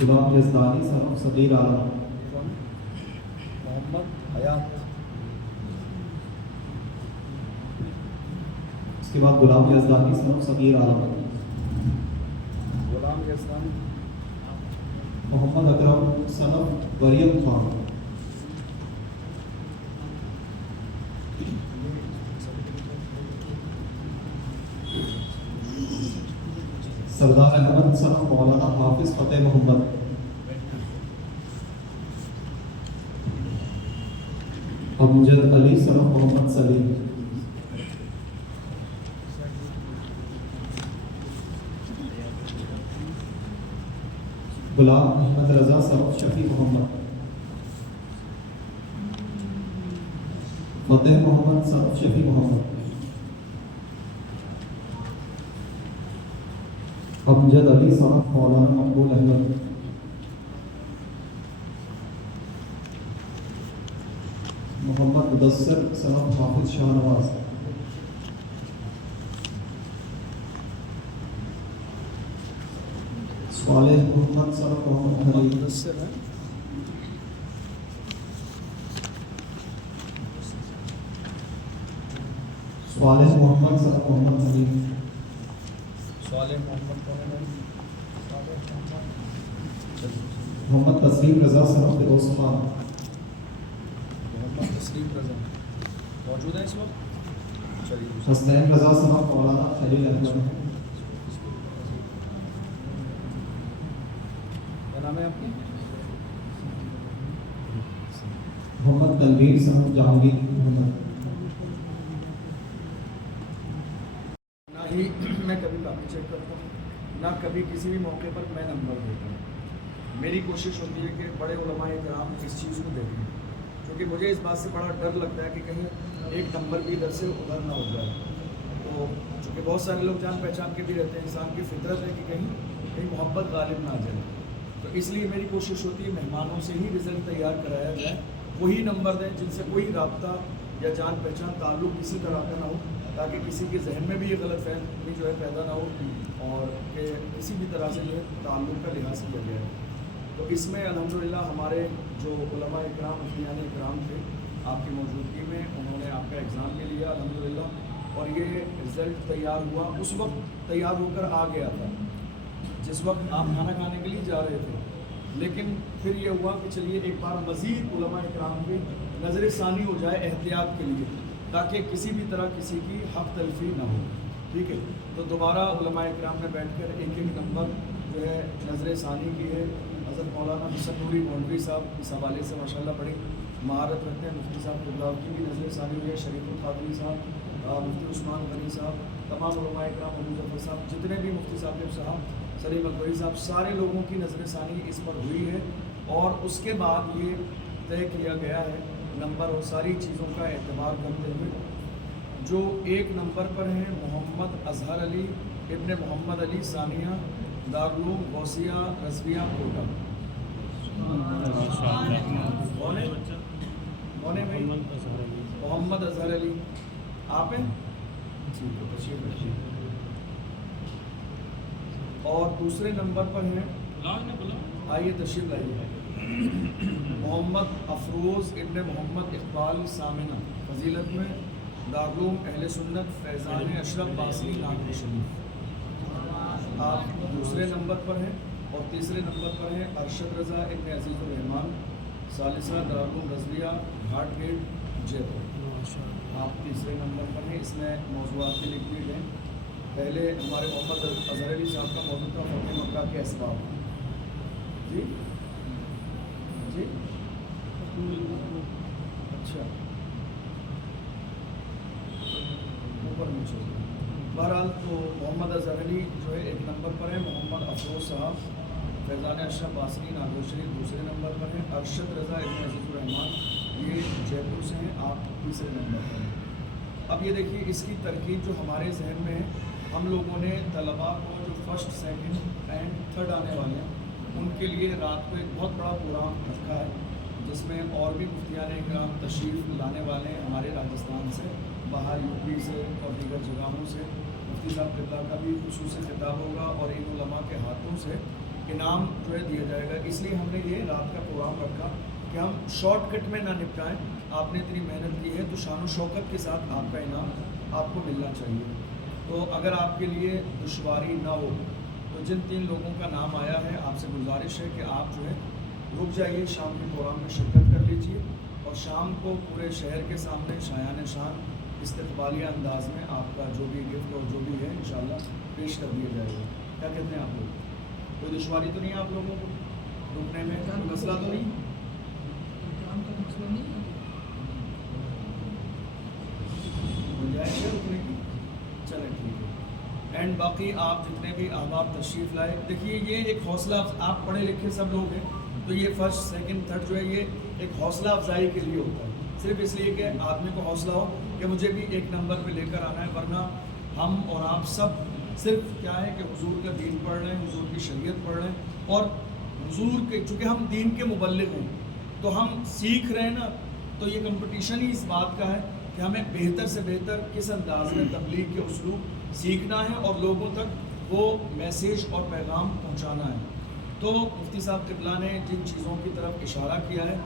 Ghulam Yazdani صن of صغیر عالم. محمد حیات. اس کے بعد غلام یزدانی صن آف صغیر عالم. غلام یزدانی. محمد اکرم صن of Maryam Khan. Sardar Ahmad صن of مولانا حافظ Fateh Muhammad. Amjad Ali son of Muhammad Saleem. Ghulam Ahmed Raza son of Shafi Muhammad. Fateh Muhammad son of Shafi Muhammad. Amjad Ali son of Maulana Maqbool Ahmed. Muhammad Mudassir son of Hafiz Shah Nawaz. Saleh Muhammad son of Muhammad Hanif. Mudassir ہے. Saleh Muhammad son of Muhammad Hanif. صالح محمد کون ہے؟ صالح محمد. محمد تسلیم رضا صن آف فیروز خان. محمد تسلیم رضا موجود ہے اس وقت. چلیے. حسنین رضا صن آف مولانا خلیل احمد. کیا نام ہے آپ کی؟ محمد تنویر صن آف جہانگیر محمد. نہ ہی میں کبھی کاپی چیک کرتا ہوں، نہ کبھی کسی بھی موقع پر میں نمبر دیتا ہوں. میری کوشش ہوتی ہے کہ بڑے علماء کرام اس چیز کو دیکھیں، کیونکہ مجھے اس بات سے بڑا ڈر لگتا ہے کہ کہیں ایک نمبر بھی ادھر سے ادھر نہ ہو جائے. تو چونکہ بہت سارے لوگ جان پہچان کے بھی رہتے ہیں، انسان کی فطرت ہے کہ کہیں محبت غالب نہ آ جائے. تو اس لیے میری کوشش ہوتی ہے مہمانوں سے ہی رزلٹ تیار کرایا جائے، وہی نمبر دیں جن سے کوئی رابطہ یا جان پہچان تعلق کسی طرح کا نہ ہو، تاکہ کسی کے ذہن میں بھی یہ غلط فہمی جو ہے پیدا نہ ہو اور کہ کسی بھی طرح سے جو ہے تعلق کا لحاظ کیا گیا ہے. تو اس میں الحمدللہ ہمارے جو علماء اکرام مفتیان اکرام تھے آپ کی موجودگی میں، انہوں نے آپ کا ایگزام بھی لیا الحمدللہ، اور یہ رزلٹ تیار ہوا. اس وقت تیار ہو کر آ گیا تھا جس وقت آپ کھانا کھانے کے لیے جا رہے تھے، لیکن پھر یہ ہوا کہ چلیے ایک بار مزید علماء اکرام کی نظر ثانی ہو جائے احتیاط کے لیے، تاکہ کسی بھی طرح کسی کی حق تلفی نہ ہو. ٹھیک ہے، تو دوبارہ علماء اکرام نے بیٹھ کر ایک ایک نمبر جو ہے نظر ثانی کی ہے. حضرت مولانا حسن نوری گونڈوی صاحب اس حوالے سے ماشاءاللہ بڑی مہارت رکھتے ہیں. مفتی صاحب قبلہ کی بھی نظر ثانی ہوئی ہے. شریف القادری صاحب، مفتی عثمان غنی صاحب، تمام علماء اکرام، ابو ظفر صاحب، جتنے بھی مفتی صاحب سلیم اکبری صاحب، سارے لوگوں کی نظر ثانی اس پر ہوئی ہے. اور اس کے بعد یہ طے کیا گیا ہے نمبر اور ساری چیزوں کا اعتبار کرتے ہوئے جو ایک نمبر پر ہیں محمد اظہر علی ابن محمد علی ثانیہ، دارالعلوم غوثیہ رضویہ کوٹا. کون ہے بھائی؟ محمد اظہر علی آپ ہیں؟ تشریف رکھیے. اور دوسرے نمبر پر ہیں، آئیے تشریف لائیے، محمد افروز ابن محمد اقبال سامنہ، فضیلت میں، دارالعلوم اہل سنت فیضان اشرف باسری ناگپور شریف. آپ دوسرے نمبر پر ہیں. اور تیسرے نمبر پر ہیں ارشد رضا ابن عزیز الرحمان، ثالثہ دارالعلوم رضویہ گھاٹ گیٹ جے پور. آپ تیسرے نمبر پر ہیں. اس میں موضوعات کے لکھ ہیں. پہلے ہمارے محمد اظہر علی صاحب کا موضوع تھا فتح مکہ کے اسباب. جی جی اچھا اوپر مجھے بہرحال تو محمد اظہر علی جو ہے ایک نمبر پر ہے. محمد افروز صاحب فیضان اشرف باسری ناگپور شریف دوسرے نمبر پر ہیں. ارشد رضا ابن عزیز الرحمان یہ جے پور سے ہیں. آپ تیسرے نمبر پر ہیں. اب یہ دیکھیے اس کی ترکیب جو ہمارے ذہن میں ہے، ہم لوگوں نے طلباء کو جو فرسٹ سیکنڈ اینڈ تھرڈ آنے والے ہیں ان کے لیے رات کو ایک بہت بڑا پروگرام رکھا ہے، جس میں اور بھی مفتیان اکرام تشریف لانے والے ہیں ہمارے راجستھان سے، باہر یو پی سے اور دیگر جگہوں سے. مفتی صاحب قبلہ کا بھی خصوصی خطاب ہوگا اور ان علماء کے ہاتھوں سے इनाम जो है दिया जाएगा। इसलिए हमने ये रात का प्रोग्राम रखा कि हम शॉर्टकट में ना निपटाएं। आपने इतनी मेहनत की है तो शान शौकत के साथ आपका इनाम आपको मिलना चाहिए। तो अगर आपके लिए दुश्वारी ना हो तो जिन 3 लोगों का नाम आया है, आपसे गुजारिश है कि आप जो है रुक जाइए, शाम के प्रोग्राम में शिरकत कर लीजिए और शाम को पूरे शहर के सामने शायान शान इस्तकबालिया अंदाज में आपका जो भी गिफ्ट और जो भी है इंशाल्लाह पेश कर दिया जाएगा। क्या कहते हैं आप लोग? कोई दुश्वारी तो नहीं है आप लोगों को रुकने में? कोई मसला तो नहीं? गुंजाइश है रुकने की? चलें ठीक है। एंड बाकी आप जितने भी अहबाब तशरीफ़ लाए, देखिए ये एक हौसला, आप पढ़े लिखे सब लोग हैं तो ये फर्स्ट सेकंड थर्ड जो है ये एक हौसला अफजाई के लिए होता है, सिर्फ इसलिए कि आदमी को हौसला हो कि मुझे भी एक नंबर पे लेकर आना है। वरना हम और आप सब सिर्फ क्या है कि हुजूर का दीन पढ़ रहे हैं, हुजूर की शरीयत पढ़ रहे हैं और हुजूर के, चूँकि हम दीन के मुबल्लिग हैं तो हम सीख रहे हैं ना, तो ये कंपटीशन ही इस बात का है कि हमें बेहतर से बेहतर किस अंदाज में तबलीग के उसलूब सीखना है और लोगों तक वो मैसेज और पैगाम पहुंचाना है। तो मुफ्ती साहब क़िबला ने जिन चीज़ों की तरफ इशारा किया है,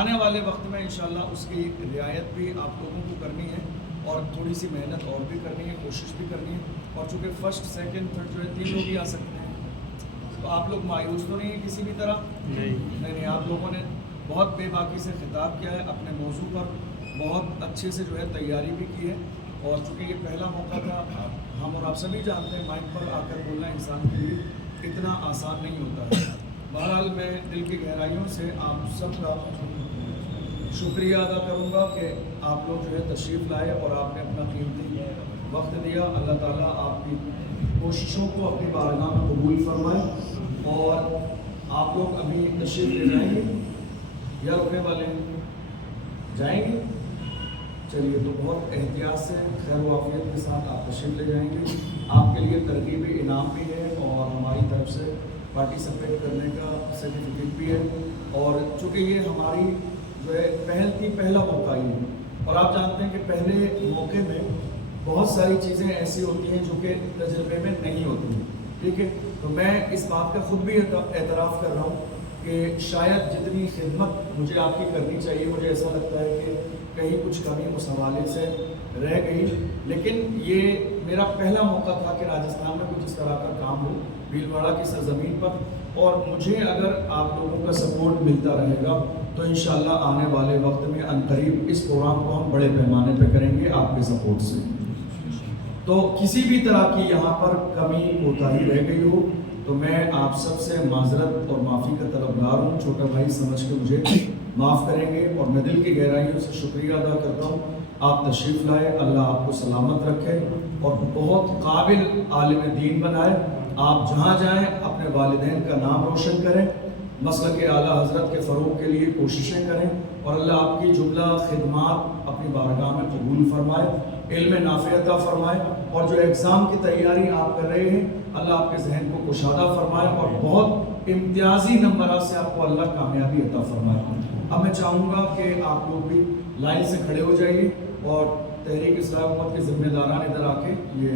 आने वाले वक्त में इंशाल्लाह उसकी रियायत भी आप लोगों को करनी है और थोड़ी सी मेहनत और भी करनी है, कोशिश भी करनी है। और चूँकि फर्स्ट सेकंड थर्ड जो है 3 लोग ही आ सकते हैं तो आप लोग मायूस तो नहीं है किसी भी तरह? नहीं, आप लोगों ने बहुत बेबाकी से खिताब किया है, अपने मौजू पर बहुत अच्छे से जो है तैयारी भी की है। और चूँकि ये पहला मौका था, हम और आप सभी जानते हैं माइक पर आकर बोलना इंसान के लिए इतना आसान नहीं होता है। बहरहाल मैं दिल की गहराइयों से आप सब का शुक्रिया अदा करूँगा कि आप लोग जो है तशरीफ़ लाए और आपने अपना कीमती वक्त दिया। अल्लाह ताला आपकी कोशिशों को अपनी बारगाह में कबूल फरमाए। और आप लोग अभी तशरीफ़ ले जाएंगे या रुकने वाले हैं? जाएंगे? चलिए, तो बहुत एहतियात से खैर वाफियत के साथ आप तशरीफ़ ले जाएंगे। आपके लिए तरगीबी इनाम भी है और हमारी तरफ से पार्टिसिपेट करने का सर्टिफिकेट भी है। और चूँकि ये हमारी जो है पहल थी, पहला मौका ही है और आप जानते हैं कि पहले मौके में बहुत सारी चीज़ें ऐसी होती हैं जो कि तजर्बे में नहीं होती हैं, ठीक है। तो मैं इस बात का ख़ुद भी एतराफ़ कर रहा हूँ कि शायद जितनी खिदमत मुझे आपकी करनी चाहिए, मुझे ऐसा लगता है कि कहीं कुछ कमी उस हवाले से रह गई। लेकिन ये मेरा पहला मौका था कि राजस्थान में कुछ इस तरह का काम हो भीलवाड़ा की सरजमीन पर, और मुझे अगर आप लोगों का सपोर्ट मिलता रहेगा तो इंशाल्लाह आने वाले वक्त में अनकरीब इस प्रोग्राम को हम बड़े पैमाने पर करेंगे आपके सपोर्ट से। तो किसी भी तरह की यहाँ पर कमी कोताही रह गई हो तो मैं आप सबसे माजरत और माफ़ी का तलबगार हूँ। छोटा भाई समझ के मुझे माफ़ करेंगे और मैं दिल की गहराइयों से शुक्रिया अदा करता हूँ। आप तशरीफ़ लाए, अल्लाह आपको सलामत रखे और बहुत काबिल आलिम दीन बनाए। आप जहाँ जाएँ अपने वालिदैन का नाम रोशन करें, मसलक आला हज़रत के फ़रोग़ के लिए कोशिशें करें और अल्लाह आपकी जुमला खिदमात अपनी बारगाह में कबूल फरमाए, इल्म नाफ़ि अता फरमाए। और जो एग्ज़ाम की तैयारी आप कर रहे हैं, अल्लाह आपके जहन को कुशादा फरमाए और बहुत इम्तियाजी नंबरात से आपको अल्लाह कामयाबी अता फरमाए। अब मैं चाहूँगा कि आप लोग भी लाइन से खड़े हो जाइए और तहरीक इस्लाह उम्मत के ज़िम्मेदारान इधर आके ये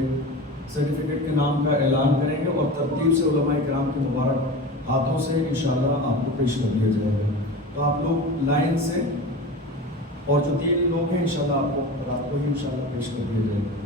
सर्टिफिकेट के नाम का ऐलान करेंगे और तरतीब से उलमा इकराम के मुबारक हाथों से इंशाल्लाह आपको पेश कर दिया जाएगा। तो आप लोग लाइन से, और जो 3 लोग हैं इंशाल्लाह आपको रात को ही इंशाल्लाह पेश कर दिया जाएगा।